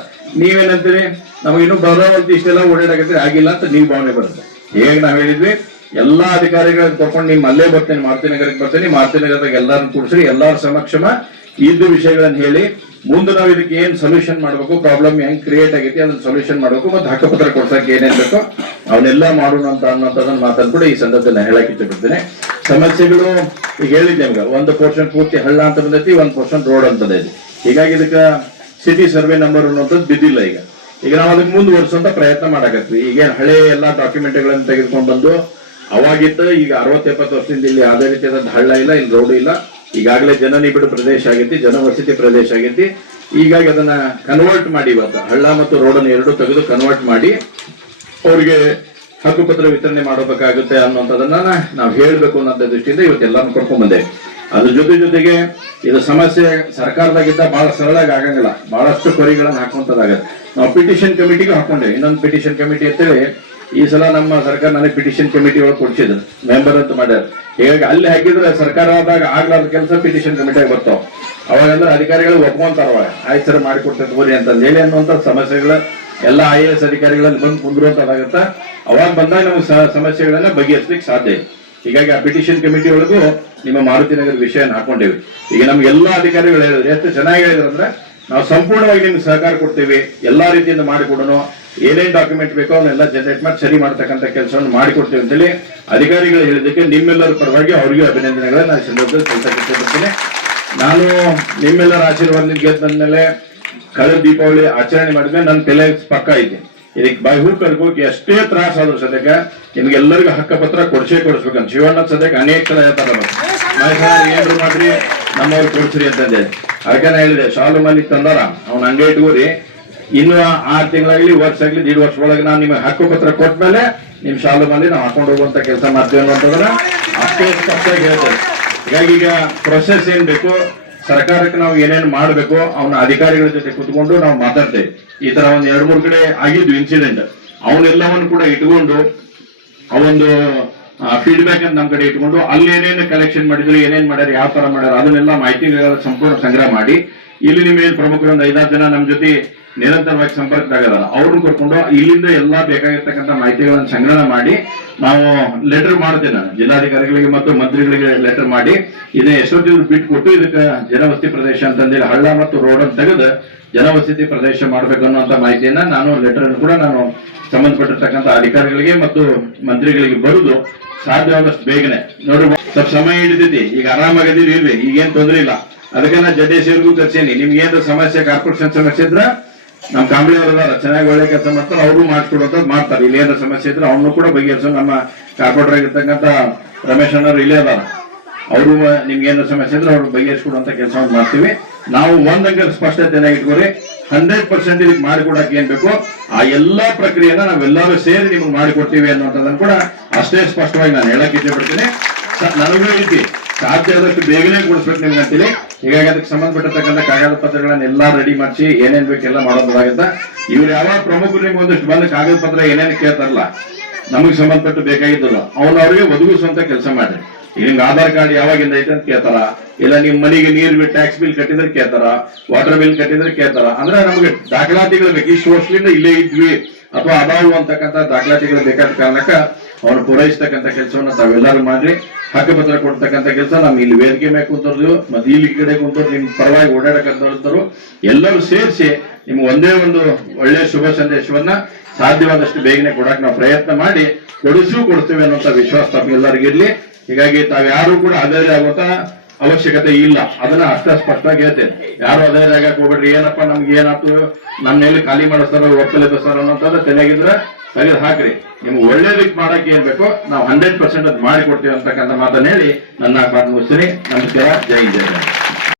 ನೀವೇನಂತೀರಿ, ನಮಗೆ ಇನ್ನೂ ಬರೋವಂತ ಇಷ್ಟೆಲ್ಲ ಓಡಾಡಕತ್ತೀರಿ, ಆಗಿಲ್ಲ ಅಂತ ನೀವು ಭಾವನೆ ಬರುತ್ತೆ. ಹೇಗೆ ನಾವ್ ಹೇಳಿದ್ವಿ, ಎಲ್ಲಾ ಅಧಿಕಾರಿಗಳನ್ನ ತಗೊಂಡು ನಿಮ್ಮ ಅಲ್ಲೇ ಬರ್ತೇನೆ, ಮಾರ್ತಿನಗರಕ್ಕೆ ಬರ್ತೇನೆ, ಮಾರ್ತಿನಗರದಾಗ ಎಲ್ಲಾರು ಕೂಡಿಸ್ರಿ, ಎಲ್ಲಾರ ಸಮಕ್ಷಮ ಇದ್ದು ವಿಷಯಗಳನ್ನ ಹೇಳಿ, ಮುಂದೆ ನಾವು ಇದಕ್ಕೆ ಏನ್ ಸೊಲ್ಯೂಷನ್ ಮಾಡ್ಬೇಕು ಪ್ರಾಬ್ಲಮ್ ಹೆಂಗ್ ಕ್ರಿಯೇಟ್ ಆಗೈತಿ, ಅದನ್ನ ಸೊಲ್ಯೂಷನ್ ಮಾಡ್ಬೇಕು ಮತ್ತೆ ಹಕ್ಕುಪತ್ರ ಕೊಡ್ಸಕ್ಕೆ ಏನೇನ್ ಬೇಕೋ ಅವನ್ನೆಲ್ಲ ಮಾಡೋಣ ಅಂತ ಅನ್ನೋದನ್ನ ಮಾತಾಡ್ಬಿಟ್ಟು ಈ ಸಂದರ್ಭದಲ್ಲಿ ಹೇಳಕ್ ಇಷ್ಟಪಡ್ತೇನೆ. ಸಮಸ್ಯೆಗಳು, ಈಗ ಹೇಳಿದ್ದೆ ನಿಮ್ಗೆ, ಒಂದು ಪೋರ್ಷನ್ ಪೂರ್ತಿ ಹಳ್ಳ ಅಂತ ಬಂದೈತಿ, ಒಂದ್ ಪೋರ್ಷನ್ ರೋಡ್ ಅಂತ ಬಂದೈತಿ. ಹೀಗಾಗಿ ಇದಕ್ಕ ಸಿಟಿ ಸರ್ವೆ ನಂಬರ್ ಅನ್ನೋದು ಬಿದ್ದಿಲ್ಲ ಈಗ. ಈಗ ನಾವು ಅದಕ್ಕೆ ಮುಂದುವರ್ಸುವಂತ ಪ್ರಯತ್ನ ಮಾಡಕತ್ವಿ ಈಗೇನು ಹಳೆ ಎಲ್ಲಾ ಡಾಕ್ಯುಮೆಂಟ್ಗಳನ್ನು ತೆಗೆದುಕೊಂಡು ಬಂದು ಅವಾಗಿತ್ತು ಈಗ ಅರವತ್ತು ಎಪ್ಪತ್ತು ವರ್ಷದಿಂದ ಇಲ್ಲಿ ಯಾವುದೇ ರೀತಿಯಾದ ಹಳ್ಳ ಇಲ್ಲ, ಇಲ್ಲಿ ರೋಡ್ ಇಲ್ಲ. ಈಗಾಗಲೇ ಜನನಿಬಿಡ ಪ್ರದೇಶ ಆಗೈತಿ ಜನವಸತಿ ಪ್ರದೇಶ ಆಗೈತಿ ಹೀಗಾಗಿ ಅದನ್ನ ಕನ್ವರ್ಟ್ ಮಾಡಿ ಇವತ್ತು. ಹಳ್ಳ ಮತ್ತು ರೋಡನ್ನು ಎರಡು ತೆಗೆದು ಕನ್ವರ್ಟ್ ಮಾಡಿ ಅವ್ರಿಗೆ ಹಕ್ಕುಪತ್ರ ವಿತರಣೆ ಮಾಡಬೇಕಾಗುತ್ತೆ ಅನ್ನೋಂಥದನ್ನ ನಾವು ಹೇಳಬೇಕು ಅನ್ನೋ ದೃಷ್ಟಿಯಿಂದ ಇವತ್ತೆಲ್ಲಾನು ಕರ್ಕೊಂಡ್ ಬಂದೆ. ಅದ್ರ ಜೊತೆ ಜೊತೆಗೆ ಇದು ಸಮಸ್ಯೆ ಸರ್ಕಾರದಾಗಿದ್ದ ಬಹಳ ಸರಳಾಗಿ ಆಗಂಗಿಲ್ಲ. ಬಹಳಷ್ಟು ಕೊರಿಗಳನ್ನ ಹಾಕುವಂತದಾಗ ನಾವು ಪಿಟಿಷನ್ ಕಮಿಟಿಗೂ ಹಾಕೊಂಡೆ. ಇನ್ನೊಂದು ಪಿಟಿಷನ್ ಕಮಿಟಿ ಅಂತೇಳಿ ಈ ಸಲ ನಮ್ಮ ಸರ್ಕಾರ ನನಗೆ ಪಿಟಿಷನ್ ಕಮಿಟಿ ಒಳಗೆ ಕೊಡ್ಸಿದ್ರು ಮೆಂಬರ್ ಅಂತ ಮಾಡ್ಯಾರ. ಹೀಗಾಗಿ ಅಲ್ಲಿ ಹಾಕಿದ್ರೆ ಸರ್ಕಾರ ಆದಾಗ ಆಗ್ಲಾರ್ದ ಕೆಲಸ ಪಿಟಿಷನ್ ಕಮಿಟಿಯಾಗ ಬರ್ತಾವ. ಅವಾಗಂದ್ರೆ ಅಧಿಕಾರಿಗಳು ಒಪ್ಕೊಂತಾರ ಅವಾಗ ಆಯ್ತು ಸರ್ ಮಾಡಿಕೊಡ್ತೇವೆ ತಗೋರಿ ಅಂತ ಹೇಳಿ ಅನ್ನುವಂಥ ಸಮಸ್ಯೆಗಳ ಎಲ್ಲ ಐ ಎ ಎಸ್ ಅಧಿಕಾರಿಗಳಲ್ಲಿ ಬಂದು ಕುಂದ್ರುವಂತದಾಗತ್ತ ಅವಾಗ ಬಂದಾಗ ಸ- ಸಮಸ್ಯೆಗಳನ್ನ ಬಗೆಹರಿಸ್ಲಿಕ್ಕೆ ಸಾಧ್ಯ ಇದೆ ಹೀಗಾಗಿ ಆ ಪಿಟಿಷನ್ ಕಮಿಟಿ ಒಳಗೂ ನಿಮ್ಮ ಮಾರುತಿ ನಗರ ವಿಷಯನ ಹಾಕೊಂಡಿವಿ. ಈಗ ನಮ್ಗೆ ಎಲ್ಲಾ ಅಧಿಕಾರಿಗಳು ಹೇಳಿದ್ರು, ಎಷ್ಟು ಚೆನ್ನಾಗಿ ಹೇಳಿದ್ರು ಅಂದ್ರೆ, ನಾವು ಸಂಪೂರ್ಣವಾಗಿ ನಿಮ್ಗೆ ಸಹಕಾರ ಕೊಡ್ತೀವಿ, ಎಲ್ಲಾ ರೀತಿಯಿಂದ ಮಾಡಿಕೊಡೋಣ ಏನೇನ್ ಡಾಕ್ಯುಮೆಂಟ್ ಬೇಕೋ ಅವನ್ನೆಲ್ಲ ಜನರೇಟ್ ಮಾಡಿ ಸರಿ ಮಾಡ್ತಕ್ಕಂಥ ಕೆಲಸವನ್ನು ಮಾಡಿಕೊಡ್ತೀವಿ ಅಂತೇಳಿ ಅಧಿಕಾರಿಗಳು ಹೇಳಿದ್ದಕ್ಕೆ ನಿಮ್ಮೆಲ್ಲರ ಪರವಾಗಿ ಅವರಿಗೂ ಅಭಿನಂದನೆಗಳನ್ನ ನಾನು ಸಂದರ್ಭದಲ್ಲಿ ಸಲ್ಲಿಸಕ್ಕೆ ಇಷ್ಟಪಡ್ತೀನಿ. ನಾನು ನಿಮ್ಮೆಲ್ಲರ ಆಶೀರ್ವಾದ ಗೆದ್ದು ಬಂದ್ಮೇಲೆ ಕಳೆದ ದೀಪಾವಳಿ ಆಚರಣೆ ಮಾಡಿದ್ಮೇಲೆ ನನ್ನ ತಲೆ ಪಕ್ಕ ಇದೆ ಇದಕ್ಕೆ ಬೈ ಹೂ ಕರ್ಕೋಕೆ ಎಷ್ಟೇ ತ್ರಾಸ ಆದ್ರೂ ಸದ್ಯಕ್ಕೆ ನಿಮ್ಗೆಲ್ಲರಿಗೂ ಹಕ್ಕಪತ್ರ ಕೊಡ್ಸೇ ಕೊಡಿಸ್ಬೇಕಂತ. ಶಿವಣ್ಣ ಸದ್ಯಕ್ಕೆ ಅನೇಕ ಸಲ ಹೇಳ್ತಾರೆ ಏನ್ರು ಮಾಡ್ರಿ? ನಮ್ಮವ್ರು ಕೊಡ್ಸ್ರಿ ಅಂತಂದೆ. ಅದಕ್ಕೆ ಹೇಳಿದೆ, ಶಾಲು ಮಲ್ಲಿ ತಂದಾರ. ಅವ್ನ ಹಂಗೆ ಇಟ್ಕೋರಿ ಇನ್ನು ಆರು ತಿಂಗಳಾಗ್ಲಿ ವರ್ಷ ಆಗ್ಲಿ, ದೀಡ್ ವರ್ಷ ಒಳಗೆ ನಾನು ನಿಮಗೆ ಹಕ್ಕುಪತ್ರ ಕೊಟ್ಮೇಲೆ ನಿಮ್ ಶಾಲು ಬಂದು ನಾವು ಹಾಕೊಂಡು ಹೋಗುವಂತ ಕೆಲಸ ಮಾಡ್ತೇವೆ ಅನ್ನೋದ್ರ ಅಷ್ಟೇ ಸ್ಪಷ್ಟವಾಗಿ ಹೇಳ್ತೇವೆ ಹೀಗಾಗಿ ಈಗ ಪ್ರೊಸೆಸ್ ಏನ್ ಬೇಕು? ಸರ್ಕಾರಕ್ಕೆ ನಾವು ಏನೇನು ಮಾಡಬೇಕು? ಅವನ ಅಧಿಕಾರಿಗಳ ಜೊತೆ ಕುತ್ಕೊಂಡು ನಾವು ಮಾತಾಡ್ತೇವೆ. ಈ ತರ ಒಂದ್ ಎರಡ್ ಮೂರು ಕಡೆ ಆಗಿದ್ದು ಇನ್ಸಿಡೆಂಟ್ ಅವನ್ನೆಲ್ಲವನ್ನು ಕೂಡ ಇಟ್ಕೊಂಡು ಅವೊಂದು ಫೀಡ್ಬ್ಯಾಕ್ ಅಂತ ನಮ್ ಕಡೆ ಇಟ್ಕೊಂಡು ಅಲ್ಲಿ ಏನೇನು ಕಲೆಕ್ಷನ್ ಮಾಡಿದ್ರು, ಏನೇನ್ ಮಾಡ್ಯಾರ, ಯಾವ ತರ ಮಾಡ್ಯಾರ, ಅದನ್ನೆಲ್ಲ ಮಾಹಿತಿ ಸಂಪೂರ್ಣ ಸಂಗ್ರಹ ಮಾಡಿ. ಇಲ್ಲಿ ನಿಮ್ಮ ಏನ್ ಪ್ರಮುಖರು ಒಂದು ಐದಾರು ಜನ ನಮ್ ಜೊತೆ ನಿರಂತರವಾಗಿ ಸಂಪರ್ಕದಾಗದಲ್ಲ ಅವ್ರನ್ನ ಕರ್ಕೊಂಡು ಇಲ್ಲಿಂದ ಎಲ್ಲಾ ಬೇಕಾಗಿರ್ತಕ್ಕಂಥ ಮಾಹಿತಿಗಳನ್ನು ಸಂಗ್ರಹ ಮಾಡಿ ನಾವು ಲೆಟರ್ ಮಾಡ್ತೇನೆ ನಾನು ಜಿಲ್ಲಾಧಿಕಾರಿಗಳಿಗೆ ಮತ್ತು ಮಂತ್ರಿಗಳಿಗೆ ಲೆಟರ್ ಮಾಡಿ ಇದನ್ನ ಎಷ್ಟೊತ್ತಿದ್ರು ಬಿಟ್ಟು ಕೊಟ್ಟು ಇದಕ್ಕೆ ಜನವಸತಿ ಪ್ರದೇಶ ಅಂತಂದೇಳಿ ಹಳ್ಳ ಮತ್ತು ರೋಡ್ ಅಂತ ತೆಗೆದು ಜನವಸತಿ ಪ್ರದೇಶ ಮಾಡ್ಬೇಕು ಅನ್ನುವಂತ ಮಾಹಿತಿಯನ್ನ ನಾನು ಲೆಟರ್ ಅನ್ನು ಕೂಡ ನಾನು ಸಂಬಂಧಪಟ್ಟಿರ್ತಕ್ಕಂಥ ಅಧಿಕಾರಿಗಳಿಗೆ ಮತ್ತು ಮಂತ್ರಿಗಳಿಗೆ ಬರುದು ಸಾಧ್ಯವಾದಷ್ಟು ಬೇಗನೆ. ನೋಡಿ, ಸ್ವಲ್ಪ ಸಮಯ ಹಿಡಿದೈತಿ ಈಗ ಆರಾಮಾಗದಿರಿ ಈಗೇನ್ ತೊಂದ್ರೆ ಇಲ್ಲ. ಅದಕ್ಕೆ ನಾ ಸೇರಿಗೂ ಕರ್ಸೇನಿ. ನಿಮ್ಗೆ ಏನಾದ್ರು ಸಮಸ್ಯೆ ಕಾರ್ಪೊರೇಷನ್ ಸಮಸ್ಯೆ ಇದ್ರ ನಮ್ ಕಾಂಬಳಿ ಅವರದಾರ ಚೆನ್ನಾಗಿ ಒಳ್ಳೆ ಕೆಲಸ ಮಾಡ್ತಾರೆ ಅವರು ಮಾಡ್ಕೊಡೋದ್ ಮಾಡ್ತಾರೆ. ಇಲ್ಲಿ ಏನಾದ್ರು ಸಮಸ್ಯೆ ಇದ್ರೆ ಅವನು ಕೂಡ ಬಗೆಹರಿಸೋ ನಮ್ಮ ಕಾರ್ಪೊರೇಟರ್ ಆಗಿರ್ತಕ್ಕಂಥ ರಮೇಶ್ ಅಣ್ಣವ್ರು ಇಲ್ಲೇ ಅದಾರ ಅವರು, ನಿಮ್ಗೆ ಏನಾದ್ರು ಸಮಸ್ಯೆ ಇದ್ರೆ ಅವ್ರು ಬಗೆಹರಿಸ್ಕೊಡುವಂತ ಕೆಲಸ ಮಾಡ್ತೀವಿ. ನಾವು ಒಂದಂಗ ಸ್ಪಷ್ಟತೆನ ಇಟ್ಕೋರಿ ಹಂಡ್ರೆಡ್ ಪರ್ಸೆಂಟ್ ಇದಕ್ಕೆ ಮಾಡಿಕೊಡಕ್ಕೆ ಏನ್ ಬೇಕು, ಆ ಎಲ್ಲಾ ಪ್ರಕ್ರಿಯೆನ ನಾವೆಲ್ಲರೂ ಸೇರಿ ನಿಮ್ಗೆ ಮಾಡಿಕೊಡ್ತೀವಿ ಅನ್ನೋದನ್ನ ಕೂಡ ಅಷ್ಟೇ ಸ್ಪಷ್ಟವಾಗಿ ನಾನು ಹೇಳಕ್ ಇಷ್ಟಪಡ್ತೀನಿ ನನಗೂ ಐತಿ ಸಾಧ್ಯ ಆದಷ್ಟು ಬೇಗನೆ ಕೊಡಿಸ್ಬೇಕು ನಿಮ್ಗೆ ಅಂತೇಳಿ ಹೀಗಾಗಿ ಅದಕ್ಕೆ ಸಂಬಂಧಪಟ್ಟಿರ್ತಕ್ಕಂಥ ಕಾಗದ ಪತ್ರಗಳನ್ನ ಎಲ್ಲಾ ರೆಡಿ ಮಾಡಿಸಿ ಏನೇನ್ ಬೇಕೆಲ್ಲ ಮಾಡೋದಾಗತ್ತ ಇವ್ರು ಯಾವ ಪ್ರಮುಖರು ನಿಮ್ಗೆ ಒಂದಷ್ಟು ಬಂದ ಕಾಗದ ಪತ್ರ ಏನೇನು ಕೇಳ್ತಾರಲ್ಲ, ನಮಗೆ ಸಂಬಂಧಪಟ್ಟು ಬೇಕಾಗಿದ್ದಲ್ಲ ಅವ್ನ ಅವ್ರಿಗೆ ಒದಗಿಸುವಂತ ಕೆಲಸ ಮಾಡ್ರಿ. ಈಗ ಆಧಾರ್ ಕಾರ್ಡ್ ಯಾವಾಗಿಂದ ಐತೆ ಅಂತ ಕೇಳ್ತಾರ? ಇಲ್ಲ ನಿಮ್ ಮನೆಗೆ ನೀರ್ ಟ್ಯಾಕ್ಸ್ ಬಿಲ್ ಕಟ್ಟಿದ್ರೆ ಕೇಳ್ತಾರ? ವಾಟರ್ ಬಿಲ್ ಕಟ್ಟಿದ್ರೆ ಕೇಳ್ತಾರ? ಅಂದ್ರೆ ನಮಗೆ ದಾಖಲಾತಿಗಳು ಬೇಕು. ಇಷ್ಟು ವರ್ಷದಿಂದ ಇಲ್ಲೇ ಇದ್ವಿ ಅಥವಾ ಅದಾವು ಅಂತಕ್ಕಂಥ ದಾಖಲಾತಿಗಳು ಬೇಕಾದ ಕಾರಣಕ್ಕ ಅವ್ರು ಪೂರೈಸ್ತಕ್ಕಂಥ ಕೆಲಸವನ್ನ ತಾವೆಲ್ಲರೂ ಮಾಡ್ರಿ. ಹಕ್ಕುಪತ್ರ ಕೊಡ್ತಕ್ಕಂತ ಕೆಲಸ ನಮ್ ಇಲ್ಲಿ ವೇದಿಕೆ ಮೇಲೆ ಕುಂತವ್ರು ಮತ್ತೆ ಇಲ್ಲಿ ಕಡೆ ಕುಂತವ್ರು ನಿಮ್ ಪರವಾಗಿ ಓಡಾಡಕಂತವ್ರು ಎಲ್ಲರೂ ಸೇರಿಸಿ ನಿಮ್ಗೆ ಒಂದೇ ಒಂದು ಒಳ್ಳೆ ಶುಭ ಸಂದೇಶವನ್ನ ಸಾಧ್ಯವಾದಷ್ಟು ಬೇಗನೆ ಕೊಡಕ್ ನಾವು ಪ್ರಯತ್ನ ಮಾಡಿ ಕೊಡಿಸೂ ಕೊಡ್ತೇವೆ ಅನ್ನೋಂಥ ವಿಶ್ವಾಸ ತಮ್ಗೆಲ್ಲರಿಗಿರ್ಲಿ ಹೀಗಾಗಿ ತಾವ್ಯಾರು ಕೂಡ ಅಧೈರ್ಯ ಆಗುವಂತ ಅವಶ್ಯಕತೆ ಇಲ್ಲ. ಅದನ್ನ ಅಷ್ಟ ಸ್ಪಷ್ಟವಾಗಿ ಹೇಳ್ತೇನೆ ಯಾರು ಅದೇ ಜಾಗಕ್ಕೆ ಹೋಗ್ಬೇಡ್ರಿ ಏನಪ್ಪ, ನಮ್ಗೆ ಏನಾಯ್ತು ನಮ್ಮ ಮೇಲೆ ಖಾಲಿ ಮಾಡಿಸ್ತಾರ ಒಪ್ಪಲೆ ಸರ್ ಅನ್ನೋಂಥದ್ದು ತಲೆಗಿದ್ರೆ ತೆಗೆದು ಹಾಕ್ರಿ. ನಿಮ್ಗೆ ಒಳ್ಳೇದಕ್ಕೆ ಮಾಡಕ್ಕೆ ಏನ್ ಬೇಕೋ ನಾವು ಹಂಡ್ರೆಡ್ ಪರ್ಸೆಂಟ್ ಅದು ಮಾಡಿ ಕೊಡ್ತೀವಿ ಅಂತಕ್ಕಂಥ ಮಾತನ್ನ ಹೇಳಿ ನನ್ನ ಮಾತು ಮುಗಿಸ್ತೀನಿ. ನಮಸ್ಕಾರ. ಜೈ ಜಯ